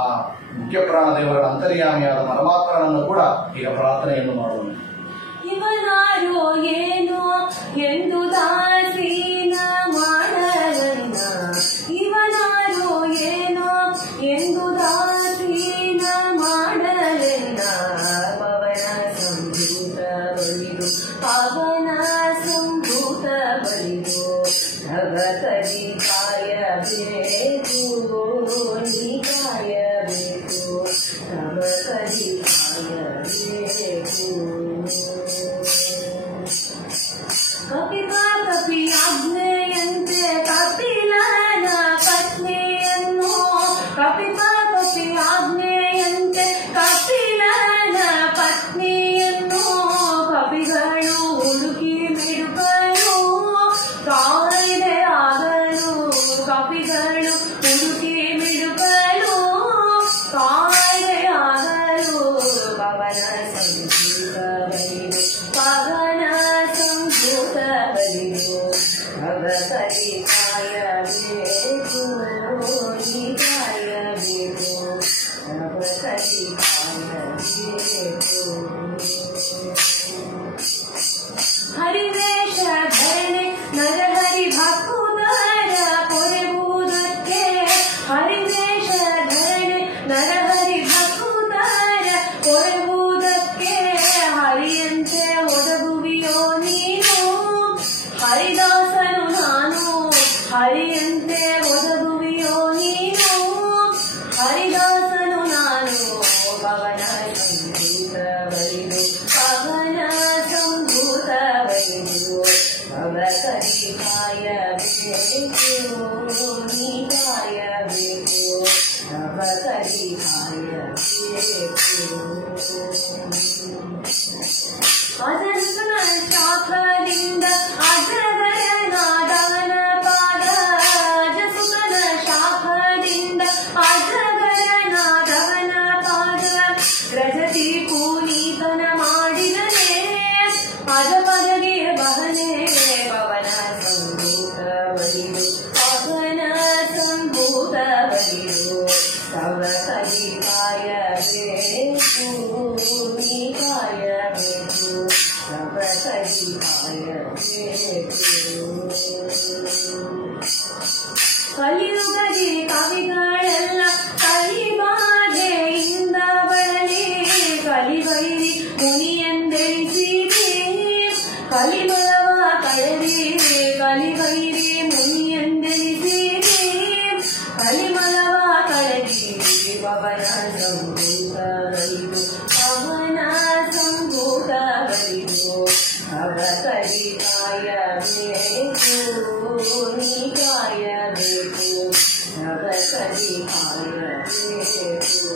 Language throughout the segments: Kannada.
ಆ ಮುಖ್ಯ ಪ್ರಾಣ ದೇವರ ಅಂತರ್ಯಾಮಿಯಾದ ಪರಮಾತ್ಮನನ್ನು ಕೂಡ ಈಗ ಪ್ರಾರ್ಥನೆಯನ್ನು ಮಾಡೋಣ. ಇವನಾರೋ ಏನೋ ಎಂದು ದಾಸೀನ ಮಾಡಲನ್ನ, ಇವನಾರೋ ಏನೋ ಎಂದು ದಾಸೀನ ಮಾಡಲೆನ್ನ, ಪವನ ಸಂಭೂತ ಬಲಿದು ಪವನ ಸಂಭೂತ ಬಲಿದು ಭಗತರಿ ಕಾಯಬೇಕು, ನೀ ಕಾಯಬೇಕು, ಭಗತರಿ ಕಾಯಬೇಕು. ಕಪಿ ಆಜ್ಞೆಯಂತೆ ಕಪಿಲನ ಪತ್ನಿಯನ್ನು, ಕಪಿ ಆಜ್ಞೆಯಂತೆ ಕಪಿಲನ ಪತ್ನಿಯನ್ನು ಕಪಿಗಳು ಹುಡುಕಿ ಮಿಡುಕಲು ಕಾಯ್ದೆ ಆಗಲು, ಕಪಿಗಳು ಹುಡುಕಿ ಮಿಡುಕಲು ಕಾಯ್ದೆ ಆಗಲು, ಪವನ ಸಂಭೂತ ಬಲಿದು ಪವನ ಸಂಭೂತ ಬಲಿದು ಭಗತರಿ ಕಾಯಬೇಕು, ನೀ ಕಾಯಬೇಕು, ಭಗತರಿ ಕಾಯಬೇಕು. ಹರಿವೇಶ ಧರಣೆ ನರಹರಿ ಭಕ್ತುದರ ಕೊರೆಯುವುದಕ್ಕೆ, ಹರಿವೇಶ ಧರಣೆ ನರಹರಿ ಭಕ್ತುದರ ಕೊರೆಯುವುದಕ್ಕೆ, ಹರಿಯಂತೆ ಒದಗುವಿಯೋ ನೀನು, ಹರಿದಾಸನು ನಾನು, ಹರಿಯಂತೆ ಒದಗುವಿಯೋ ನೀನು, ಹರಿದಾಸನು ನಾನು, ಪವನ ಸಂಭೂತ ಬಲಿದು ಪವನ ಸಂಭೂತ ಬಲಿದು ಭಗತರಿ ಕಾಯಬೇಕು, ನೀ ಕಾಯಬೇಕು, ಭಗತರಿ ಕಾಯಬೇಕು. ಅಜಸ್ರ ಶಾಖದಿಂದ ಅಜಗರನಾದವನ ಪಾದ, ಅಜಸುತನ ಶಾಖದಿಂದ ಅಜಗರನಾದವನ ಪಾದ, ರಜತಿ ಪೂನೀತನ ಮಾಡಿದನೆ ಅಜಪದಗೆ ಬಹನೆ, ಪವನ ಸಂಭೂತ ಬಲಿದು ಪವನ ಸಂಭೂತ ಬಲಿದು ಭಗತರಿ ಕಾಯಬೇಕು, ನೀ ಕಾಯಬೇಕು, ಭಗತರಿ ಕಾಯಬೇಕು. ಕಲಿಯುಗದಿ ಕವಿಗಳೆಲ್ಲ ಕಲಿಬಾಧೆಯಿಂದ ಬಳಲಿ, ಕಲಿಗೈರಿ ಮುನಿಯೆಂದೆನಿಸಿರಿ, ಕಲಿಮಲವ ಕಳೆರಿ, ಕಲಿಗೈರಿ ಮುನಿಯೆಂದೆನಿಸಿರಿ, ಕಲಿಮಲವ ಕಳೆರಿ, ಪವನ ಸಂಭೂತ ಬಲಿದು ಪವನ ಸಂಭೂತ ಬಲಿದು ಭಗತರಿ ಕಾಯಬೇಕು, ನೀ ಕಾಯಬೇಕು, ಭಗತರಿ ಕಾಯಬೇಕು.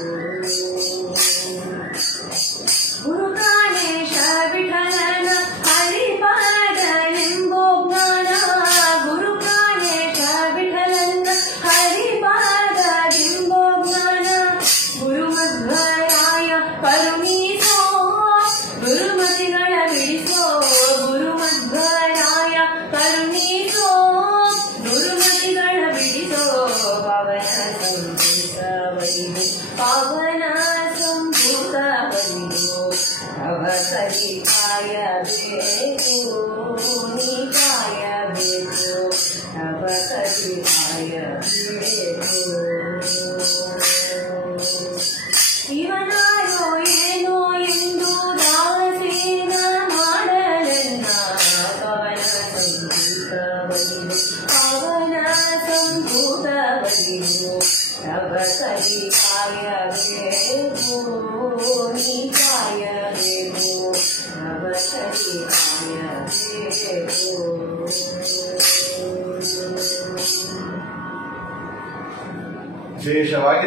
ಗುರು ಪ್ರಾಣೇಶ ವಿಠಲನ ಹರಿಪಾದನೆಂಬೋ ಜ್ಞಾನ, ಗುರು ಪ್ರಾಣೇಶ ವಿಠಲನ ಹರಿಪಾದನೆಂಬೋ ಜ್ಞಾನ, ಗುರುಮಧ್ವರಾಯ ಕರುಣೀಸೋ, ಗುರುಮತಿಗಳ ಬಿಡಿಸೋ, ಗುರುಮಧ್ವರಾಯ ಕರುಣೀಸೋ, ಗುರುಮತಿಗಳ ಬಿಡಿಸೋ, ಪವನ ಸಂಭೂತ ಬಲಿದು ಪವನ ಸಂಭೂತ ಬಲಿದು ಭಗತರಿ ಕಾಯಬೇಕು, ನೀ ಕಾಯಬೇಕು, ಭಗತರಿ ಕಾಯಬೇಕು. ಇವನಾರೋ ಏನೋ ಎಂದು ದಾಸೀನ ಮಾಡಲೆನ್ನ, ಪವನ ಸಂಭೂತ ಬಲಿದು ಪವನ ಸಂಭೂತ ಬಲಿದು ಭಗತರಿ ಕಾಯಬೇಕು, ನೀ ಕಾಯಬೇಕು, ಭಗತರಿ ಕಾಯಬೇಕು. ವಿಶೇಷವಾಗಿ